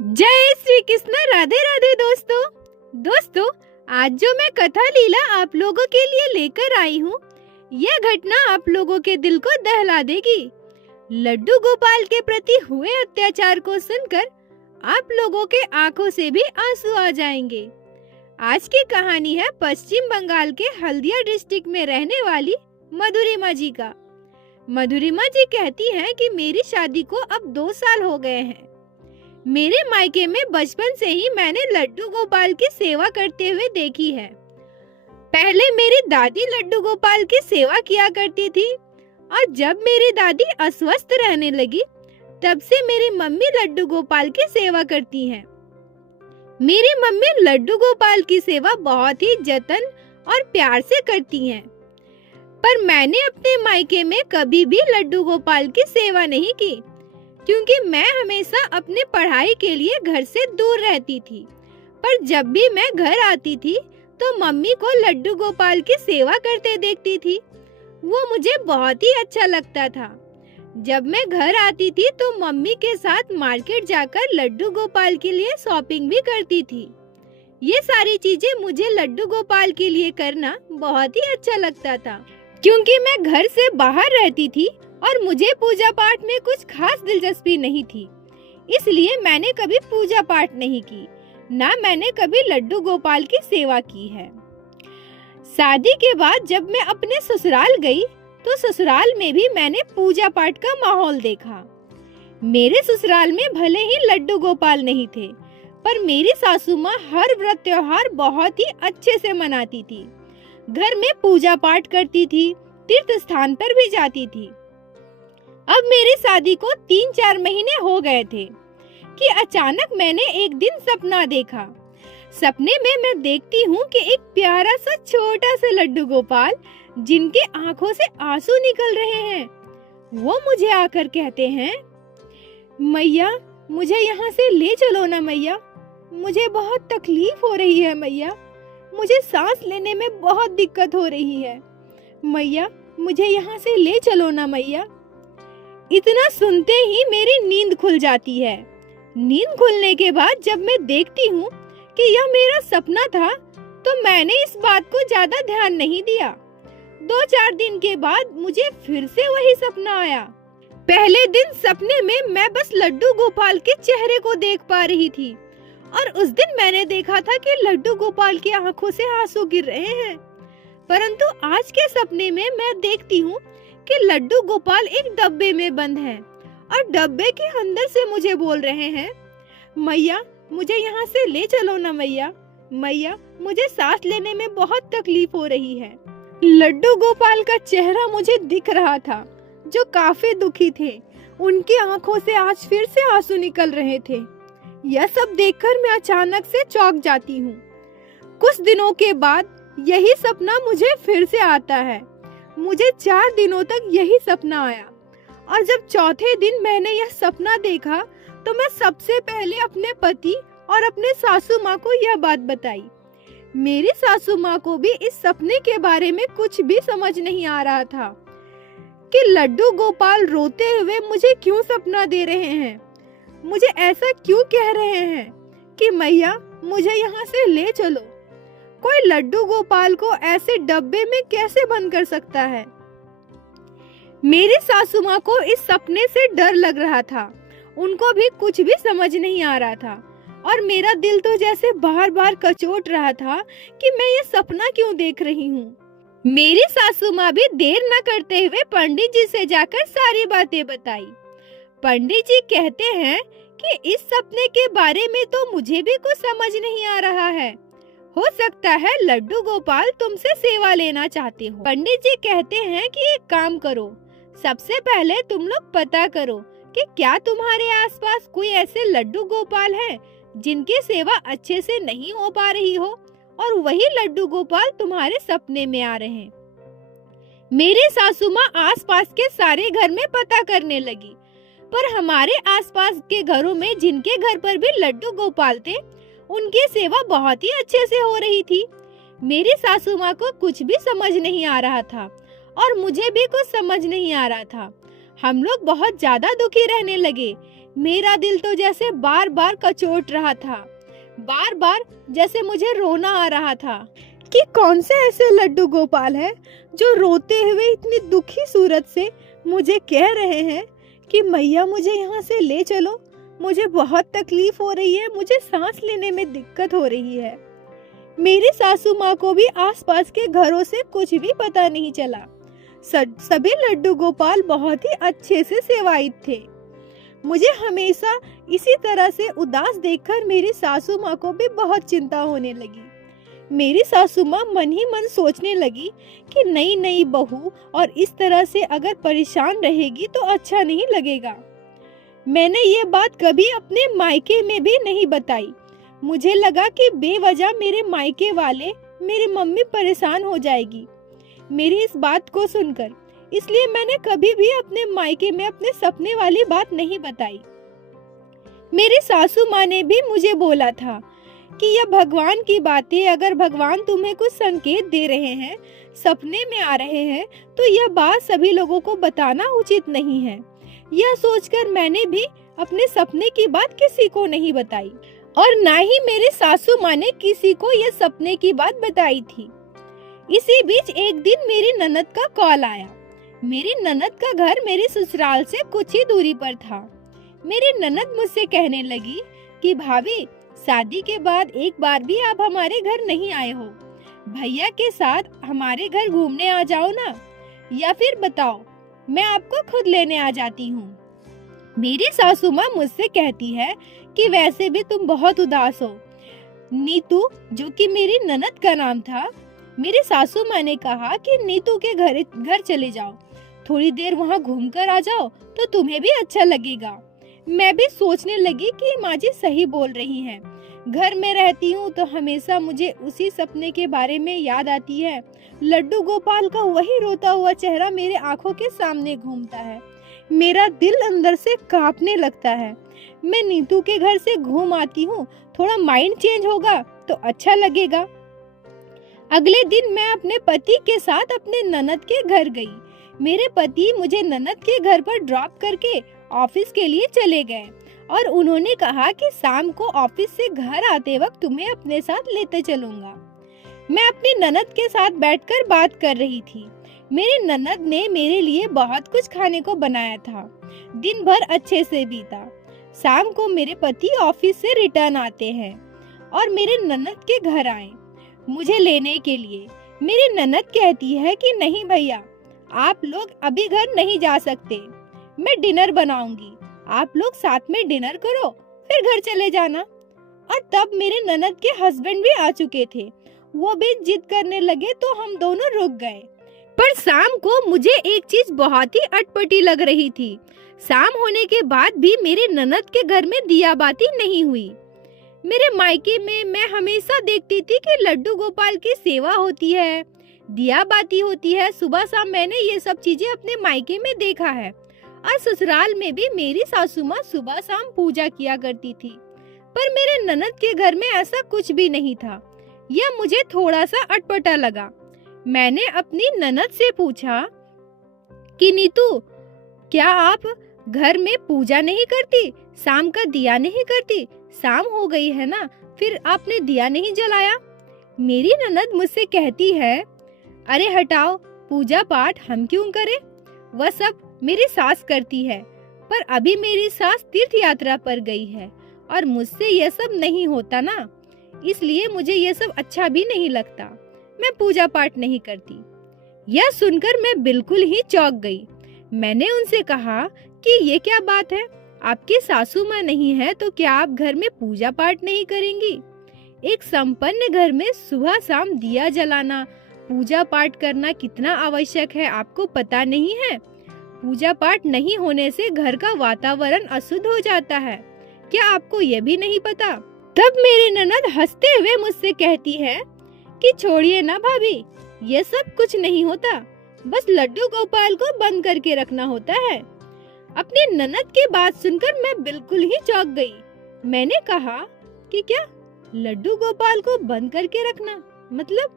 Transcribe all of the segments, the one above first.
जय श्री कृष्ण। राधे राधे दोस्तों, आज जो मैं कथा लीला आप लोगों के लिए लेकर आई हूँ, यह घटना आप लोगों के दिल को दहला देगी। लड्डू गोपाल के प्रति हुए अत्याचार को सुनकर आप लोगों के आंखों से भी आंसू आ जाएंगे। आज की कहानी है पश्चिम बंगाल के हल्दिया डिस्ट्रिक्ट में रहने वाली मधुरिमा जी का। मधुरिमा जी कहती हैं कि मेरी शादी को अब 2 साल हो गए हैं। मेरे मायके में बचपन से ही मैंने लड्डू गोपाल की सेवा करते हुए देखी है। पहले मेरी दादी लड्डू गोपाल की सेवा किया करती थी और जब मेरी दादी अस्वस्थ रहने लगी तब से मेरी मम्मी लड्डू गोपाल की सेवा करती हैं। मेरी मम्मी लड्डू गोपाल की सेवा बहुत ही जतन और प्यार से करती हैं। पर मैंने अपने मायके में कभी भी लड्डू गोपाल की सेवा नहीं की, क्योंकि मैं हमेशा अपने पढ़ाई के लिए घर से दूर रहती थी। पर जब भी मैं घर आती थी तो मम्मी को लड्डू गोपाल की सेवा करते देखती थी। वो मुझे बहुत ही अच्छा लगता था। जब मैं घर आती थी तो मम्मी के साथ मार्केट जाकर लड्डू गोपाल के लिए शॉपिंग भी करती थी। ये सारी चीजें मुझे लड्डू गोपाल के लिए करना बहुत ही अच्छा लगता था, क्योंकि मैं घर से बाहर रहती थी और मुझे पूजा पाठ में कुछ खास दिलचस्पी नहीं थी। इसलिए मैंने कभी पूजा पाठ नहीं की, ना मैंने कभी लड्डू गोपाल की सेवा की है। शादी के बाद जब मैं अपने ससुराल गई तो ससुराल में भी मैंने पूजा पाठ का माहौल देखा। मेरे ससुराल में भले ही लड्डू गोपाल नहीं थे, पर मेरी सासू माँ हर व्रत त्योहार बहुत ही अच्छे से मनाती थी। घर में पूजा पाठ करती थी, तीर्थ स्थान पर भी जाती थी। अब मेरी शादी को 3-4 महीने हो गए थे कि अचानक मैंने एक दिन सपना देखा। सपने में मैं देखती हूँ कि एक प्यारा सा छोटा सा लड्डू गोपाल, जिनके आंखों से आंसू निकल रहे हैं, वो मुझे आकर कहते हैं, मैया मुझे यहाँ से ले चलो ना मैया, मुझे बहुत तकलीफ हो रही है मैया, मुझे सांस लेने में बहुत दिक्कत हो रही है मैया, मुझे यहाँ से ले चलो ना मैया। इतना सुनते ही मेरी नींद खुल जाती है। नींद खुलने के बाद जब मैं देखती हूँ कि यह मेरा सपना था तो मैंने इस बात को ज्यादा ध्यान नहीं दिया। 2-4 दिन के बाद मुझे फिर से वही सपना आया। पहले दिन सपने में मैं बस लड्डू गोपाल के चेहरे को देख पा रही थी और उस दिन मैंने देखा था कि लड्डू गोपाल की आंखों से आंसू गिर रहे हैं। परंतु आज के सपने में मैं देखती हूँ कि लड्डू गोपाल एक डब्बे में बंद है और डब्बे के अंदर से मुझे बोल रहे हैं, मैया मुझे यहाँ से ले चलो ना मैया, मैया मुझे सांस लेने में बहुत तकलीफ हो रही है। लड्डू गोपाल का चेहरा मुझे दिख रहा था, जो काफी दुखी थे। उनकी आंखों से आज फिर से आंसू निकल रहे थे। यह सब देखकर मैं अचानक से चौंक जाती हूँ। कुछ दिनों के बाद यही सपना मुझे फिर से आता है। मुझे 4 दिनों तक यही सपना आया और जब चौथे दिन मैंने यह सपना देखा तो मैं सबसे पहले अपने पति और अपने सासू माँ को यह बात बताई। मेरी सासू माँ को भी इस सपने के बारे में कुछ भी समझ नहीं आ रहा था कि लड्डू गोपाल रोते हुए मुझे क्यों सपना दे रहे हैं, मुझे ऐसा क्यों कह रहे हैं कि मैया मुझे यहाँ से ले चलो। कोई लड्डू गोपाल को ऐसे डब्बे में कैसे बंद कर सकता है। मेरी सासू माँ को इस सपने से डर लग रहा था। उनको भी कुछ भी समझ नहीं आ रहा था और मेरा दिल तो जैसे बार बार कचोट रहा था कि मैं ये सपना क्यों देख रही हूँ। मेरी सासू माँ भी देर न करते हुए पंडित जी से जाकर सारी बातें बताई। पंडित जी कहते हैं कि इस सपने के बारे में तो मुझे भी कुछ समझ नहीं आ रहा है। हो सकता है लड्डू गोपाल तुमसे सेवा लेना चाहते हो। पंडित जी कहते हैं कि एक काम करो, सबसे पहले तुम लोग पता करो कि क्या तुम्हारे आसपास कोई ऐसे लड्डू गोपाल हैं जिनकी सेवा अच्छे से नहीं हो पा रही हो और वही लड्डू गोपाल तुम्हारे सपने में आ रहे हैं। मेरे सासू माँ आसपास के सारे घर में पता करने लगी, पर हमारे आसपास के घरों में जिनके घर पर भी लड्डू गोपाल थे उनकी सेवा बहुत ही अच्छे से हो रही थी। मेरी सासू माँ को कुछ भी समझ नहीं आ रहा था और मुझे भी कुछ समझ नहीं आ रहा था। हम लोग बहुत ज्यादा दुखी रहने लगे। मेरा दिल तो जैसे बार बार कचोट रहा था, बार बार जैसे मुझे रोना आ रहा था कि कौन से ऐसे लड्डू गोपाल है जो रोते हुए इतनी दुखी सूरत से मुझे कह रहे हैं कि मैया मुझे यहाँ से ले चलो, मुझे बहुत तकलीफ हो रही है, मुझे सांस लेने में दिक्कत हो रही है। मेरी सासू माँ को भी आसपास के घरों से कुछ भी पता नहीं चला। सभी लड्डू गोपाल बहुत ही अच्छे से सेवायित थे। मुझे हमेशा इसी तरह से उदास देखकर मेरी सासू माँ को भी बहुत चिंता होने लगी। मेरी सासू माँ मन ही मन सोचने लगी कि नई नई बहू और इस तरह से अगर परेशान रहेगी तो अच्छा नहीं लगेगा। मैंने ये बात कभी अपने मायके में भी नहीं बताई। मुझे लगा कि बेवजह मेरे मायके वाले मेरी मम्मी परेशान हो जाएगी मेरी इस बात को सुनकर, इसलिए मैंने कभी भी अपने मायके में अपने सपने वाली बात नहीं बताई। मेरी सासू माँ ने भी मुझे बोला था कि यह भगवान की बातें, अगर भगवान तुम्हें कुछ संकेत दे रहे हैं, सपने में आ रहे हैं, तो यह बात सभी लोगों को बताना उचित नहीं है। यह सोचकर मैंने भी अपने सपने की बात किसी को नहीं बताई और ना ही मेरे सासू माँ ने किसी को यह सपने की बात बताई थी। इसी बीच एक दिन मेरी ननद का कॉल आया। मेरी ननद का घर मेरे ससुराल से कुछ ही दूरी पर था। मेरी ननद मुझसे कहने लगी कि भाभी, शादी के बाद एक बार भी आप हमारे घर नहीं आए हो, भैया के साथ हमारे घर घूमने आ जाओ ना, या फिर बताओ मैं आपको खुद लेने आ जाती हूँ। मेरी सासू माँ मुझसे कहती है कि वैसे भी तुम बहुत उदास हो। नीतू, जो कि मेरी ननद का नाम था, मेरी सासू माँ ने कहा कि नीतू के घर चले जाओ, थोड़ी देर वहाँ घूमकर आ जाओ तो तुम्हें भी अच्छा लगेगा। मैं भी सोचने लगी कि माँ जी सही बोल रही हैं। घर में रहती हूँ तो हमेशा मुझे उसी सपने के बारे में याद आती है। लड्डू गोपाल का वही रोता हुआ चेहरा मेरे आंखों के सामने घूमता है। मेरा दिल अंदर से कांपने लगता है। मैं नीतू के घर से घूम आती हूँ, थोड़ा माइंड चेंज होगा तो अच्छा लगेगा। अगले दिन मैं अपने पति के साथ अपने ननद के घर गई। मेरे पति मुझे ननद के घर पर ड्रॉप करके ऑफिस के लिए चले गए और उन्होंने कहा कि शाम को ऑफिस से घर आते वक्त तुम्हें अपने साथ लेते चलूंगा। मैं अपनी ननद के साथ बैठकर बात कर रही थी। मेरी ननद ने मेरे लिए बहुत कुछ खाने को बनाया था। दिन भर अच्छे से बीता। शाम को मेरे पति ऑफिस से रिटर्न आते हैं और मेरे ननद के घर आए मुझे लेने के लिए। मेरी ननद कहती है कि नहीं भैया, आप लोग अभी घर नहीं जा सकते, मैं डिनर बनाऊंगी, आप लोग साथ में डिनर करो फिर घर चले जाना। और तब मेरे ननद के हस्बैंड भी आ चुके थे। वो भी जिद करने लगे तो हम दोनों रुक गए। पर शाम को मुझे एक चीज बहुत ही अटपटी लग रही थी। शाम होने के बाद भी मेरे ननद के घर में दिया बाती नहीं हुई। मेरे मायके में मैं हमेशा देखती थी कि लड्डू गोपाल की सेवा होती है, दिया बाती होती है, सुबह शाम मैंने ये सब चीजें अपने मायके में देखा है। और ससुराल में भी मेरी सासू माँ सुबह शाम पूजा किया करती थी। पर मेरे ननद के घर में ऐसा कुछ भी नहीं था। यह मुझे थोड़ा सा अटपटा लगा। मैंने अपनी ननद से पूछा कि नीतू, क्या आप घर में पूजा नहीं करती, शाम का दिया नहीं करती? शाम हो गई है ना, फिर आपने दिया नहीं जलाया? मेरी ननद मुझसे कहती है, अरे हटाओ, पूजा पाठ हम क्यों करें, वह सब मेरी सास करती है। पर अभी मेरी सास तीर्थ यात्रा पर गई है और मुझसे यह सब नहीं होता ना, इसलिए मुझे यह सब अच्छा भी नहीं लगता। मैं पूजा पाठ नहीं करती। यह सुनकर मैं बिल्कुल ही चौंक गई। मैंने उनसे कहा कि ये क्या बात है, आपकी सासू माँ नहीं है तो क्या आप घर में पूजा पाठ नहीं करेंगी? एक संपन्न घर में सुबह शाम दिया जलाना, पूजा पाठ करना कितना आवश्यक है, आपको पता नहीं है? पूजा पाठ नहीं होने से घर का वातावरण अशुद्ध हो जाता है, क्या आपको ये भी नहीं पता? तब मेरी ननद हंसते हुए मुझसे कहती है कि छोड़िए ना भाभी, ये सब कुछ नहीं होता, बस लड्डू गोपाल को बंद करके रखना होता है। अपनी ननद की बात सुनकर मैं बिल्कुल ही चौंक गई। मैंने कहा कि क्या लड्डू गोपाल को बंद करके रखना मतलब?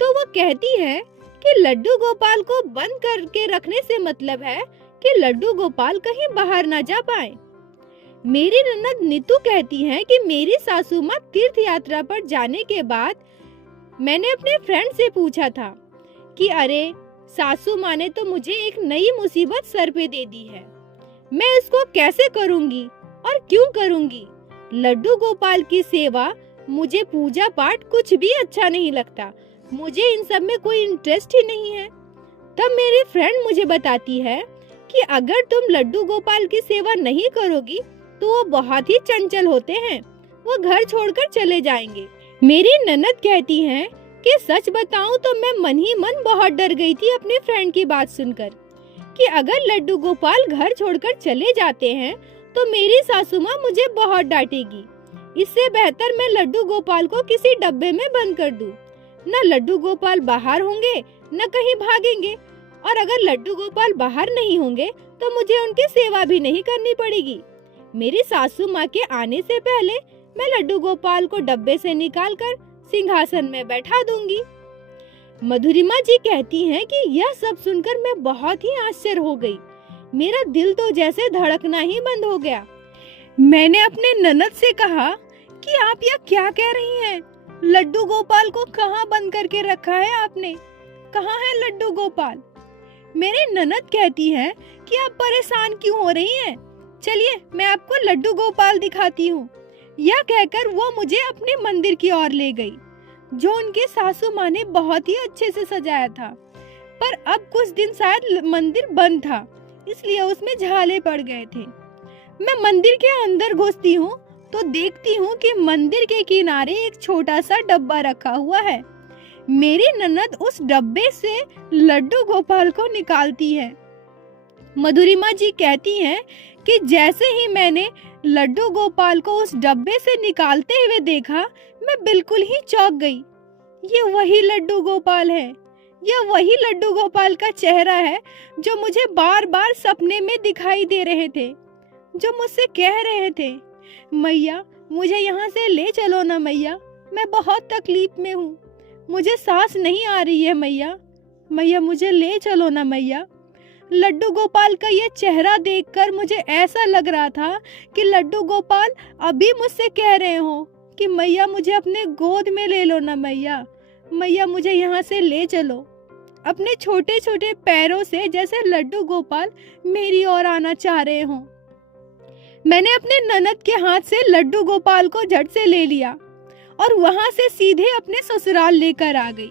तो वो कहती है कि लड्डू गोपाल को बंद करके रखने से मतलब है कि लड्डू गोपाल कहीं बाहर ना जा पाए। मेरी ननद नीतू कहती है कि मेरी सासू माँ तीर्थ यात्रा पर जाने के बाद मैंने अपने फ्रेंड से पूछा था कि अरे सासू माँ ने तो मुझे एक नई मुसीबत सर पे दे दी है, मैं इसको कैसे करूंगी और क्यों करूंगी। लड्डू गोपाल की सेवा, मुझे पूजा पाठ कुछ भी अच्छा नहीं लगता, मुझे इन सब में कोई इंटरेस्ट ही नहीं है। तब मेरी फ्रेंड मुझे बताती है कि अगर तुम लड्डू गोपाल की सेवा नहीं करोगी तो वो बहुत ही चंचल होते हैं, वो घर छोड़कर चले जाएंगे। मेरी ननद कहती हैं कि सच बताऊं तो मैं मन ही मन बहुत डर गई थी अपनी फ्रेंड की बात सुनकर कि अगर लड्डू गोपाल घर छोड़कर चले जाते हैं तो मेरी सासू माँ मुझे बहुत डांटेगी। इससे बेहतर मैं लड्डू गोपाल को किसी डब्बे में बंद कर दूं। न लड्डू गोपाल बाहर होंगे न कहीं भागेंगे, और अगर लड्डू गोपाल बाहर नहीं होंगे तो मुझे उनकी सेवा भी नहीं करनी पड़ेगी। मेरी सासू माँ के आने से पहले मैं लड्डू गोपाल को डब्बे से निकालकर सिंहासन में बैठा दूंगी। मधुरिमा जी कहती हैं कि यह सब सुनकर मैं बहुत ही आश्चर्य हो गई। मेरा दिल तो जैसे धड़कना ही बंद हो गया। मैंने अपने ननद से कहा कि आप यह क्या कह रही हैं? लड्डू गोपाल को कहाँ बंद करके रखा है आपने? कहाँ है लड्डू गोपाल? मेरी ननद कहती है कि आप परेशान क्यों हो रही हैं? चलिए मैं आपको लड्डू गोपाल दिखाती हूँ। यह कहकर वो मुझे अपने मंदिर की ओर ले गई, जो उनके सासू माँ ने बहुत ही अच्छे से सजाया था। पर अब कुछ दिन शायद मंदिर बंद था, इसलिए उसमें झाले पड़ गए थे। मैं मंदिर के अंदर घुसती हूँ तो देखती हूँ कि मंदिर के किनारे एक छोटा सा डब्बा रखा हुआ है। मेरी ननद उस डब्बे से लड्डू गोपाल को निकालती है। मधुरिमा जी कहती हैं कि जैसे ही मैंने लड्डू गोपाल को उस डब्बे से निकालते हुए देखा, मैं बिल्कुल ही चौंक गई। ये वही लड्डू गोपाल है, यह वही लड्डू गोपाल का चेहरा है जो मुझे बार बार सपने में दिखाई दे रहे थे, जो मुझसे कह रहे थे, मैया मुझे यहाँ से ले चलो ना मैया, मैं बहुत तकलीफ में हूँ, मुझे सांस नहीं आ रही है मैया, मैया मुझे ले चलो ना मैया। लड्डू गोपाल का ये चेहरा देखकर मुझे ऐसा लग रहा था कि लड्डू गोपाल अभी मुझसे कह रहे हो कि मैया मुझे अपने गोद में ले लो ना मैया, मैया मुझे यहाँ से ले चलो। अपने छोटे छोटे पैरों से जैसे लड्डू गोपाल मेरी ओर आना चाह रहे हों। मैंने अपने ननद के हाथ से लड्डू गोपाल को झट से ले लिया और वहां से सीधे अपने ससुराल लेकर आ गई।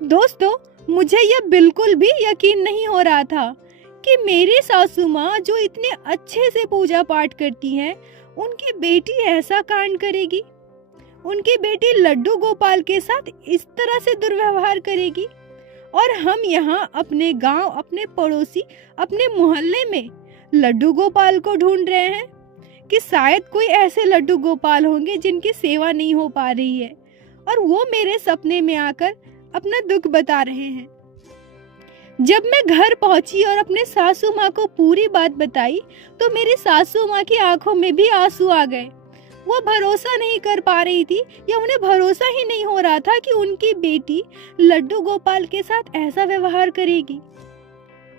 दोस्तों, मुझे यह बिल्कुल भी यकीन नहीं हो रहा था कि मेरी सासू माँ जो इतने अच्छे से पूजा पाठ करती हैं, उनकी बेटी ऐसा कांड करेगी, उनकी बेटी लड्डू गोपाल के साथ इस तरह से दुर्व्यवहार करेगी। और हम यहाँ अपने गांव, अपने पड़ोसी, अपने मोहल्ले में लड्डू गोपाल को ढूंढ रहे हैं कि शायद कोई ऐसे लड्डू गोपाल होंगे जिनकी सेवा नहीं हो पा रही है, और वो मेरे सपने में आकर अपना दुख बता रहे हैं। जब मैं घर पहुंची और अपने सासू माँ को पूरी बात बताई तो मेरी सासू माँ की आंखों में भी आंसू आ गए। वो भरोसा नहीं कर पा रही थी, या उन्हें भरोसा ही नहीं हो रहा था कि उनकी बेटी लड्डू गोपाल के साथ ऐसा व्यवहार करेगी।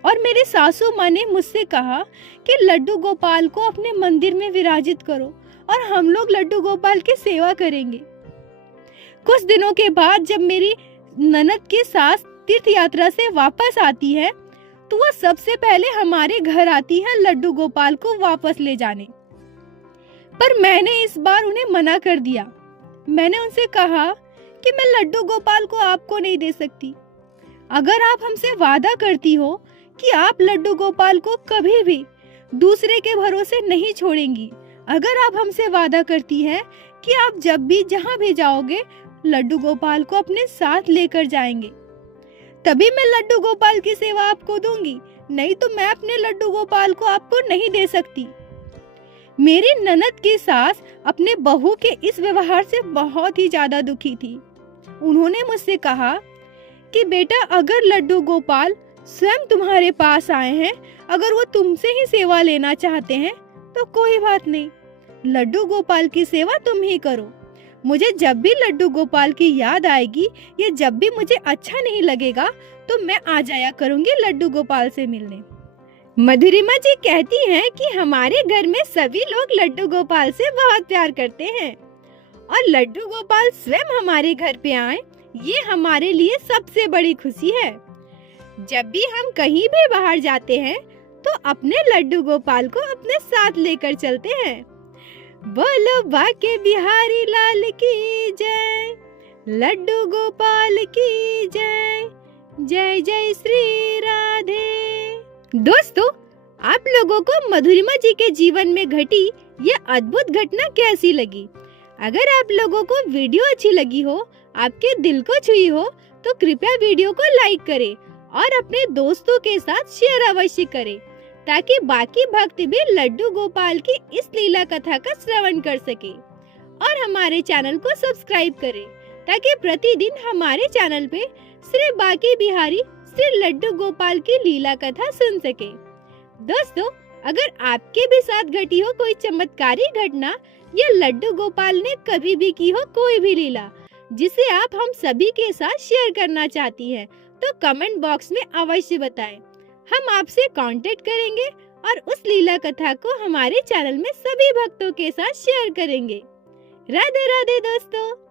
और मेरी सासू माँ ने मुझसे कहा कि लड्डू गोपाल को अपने मंदिर में विराजित करो और हम लोग लड्डू गोपाल की सेवा करेंगे। कुछ दिनों के बाद जब मेरी ननद की सास तीर्थ यात्रा से वापस आती है तो वह सबसे पहले हमारे घर आती है लड्डू गोपाल को वापस ले जाने। पर मैंने इस बार उन्हें मना कर दिया। मैंने उनसे कहा कि मैं लड्डू गोपाल को आपको नहीं दे सकती। अगर आप हमसे वादा करती हो कि आप लड्डू गोपाल को कभी भी दूसरे के भरोसे नहीं छोड़ेंगी, अगर आप हमसे वादा करती हैं कि आप जब भी जहाँ भी जाओगे लड्डू गोपाल को अपने साथ लेकर जाएंगे, तभी मैं लड्डू गोपाल की सेवा आपको दूंगी, नहीं तो मैं अपने लड्डू गोपाल को आपको नहीं दे सकती। मेरी ननद की सास अपने बहू के इस व्यवहार से बहुत ही ज्यादा दुखी थी। उन्होंने मुझसे कहा कि बेटा, अगर लड्डू गोपाल स्वयं तुम्हारे पास आए हैं, अगर वो तुमसे ही सेवा लेना चाहते हैं तो कोई बात नहीं, लड्डू गोपाल की सेवा तुम ही करो। मुझे जब भी लड्डू गोपाल की याद आएगी या जब भी मुझे अच्छा नहीं लगेगा तो मैं आ जाया करूंगी लड्डू गोपाल से मिलने। मधुरिमा जी कहती हैं कि हमारे घर में सभी लोग लड्डू गोपाल से बहुत प्यार करते हैं और लड्डू गोपाल स्वयं हमारे घर पे आए, ये हमारे लिए सबसे बड़ी खुशी है। जब भी हम कहीं भी बाहर जाते हैं तो अपने लड्डू गोपाल को अपने साथ लेकर चलते हैं। बोलो बाके बिहारी लाल की जय, लड्डू गोपाल की जय, जय जय श्री राधे। दोस्तों, आप लोगों को मधुरिमा जी के जीवन में घटी ये अद्भुत घटना कैसी लगी? अगर आप लोगों को वीडियो अच्छी लगी हो, आपके दिल को छुई हो, तो कृपया वीडियो को लाइक करें और अपने दोस्तों के साथ शेयर अवश्य करें, ताकि बाकी भक्त भी लड्डू गोपाल की इस लीला कथा का श्रवण कर सके। और हमारे चैनल को सब्सक्राइब करें, ताकि प्रतिदिन हमारे चैनल पे श्री बाके बिहारी श्री लड्डू गोपाल की लीला कथा सुन सके। दोस्तों, अगर आपके भी साथ घटी हो कोई चमत्कारी घटना या लड्डू गोपाल ने कभी भी की हो कोई भी लीला जिसे आप हम सभी के साथ शेयर करना चाहती हैं, तो कमेंट बॉक्स में अवश्य बताएं। हम आपसे कांटेक्ट करेंगे और उस लीला कथा को हमारे चैनल में सभी भक्तों के साथ शेयर करेंगे। राधे राधे दोस्तों।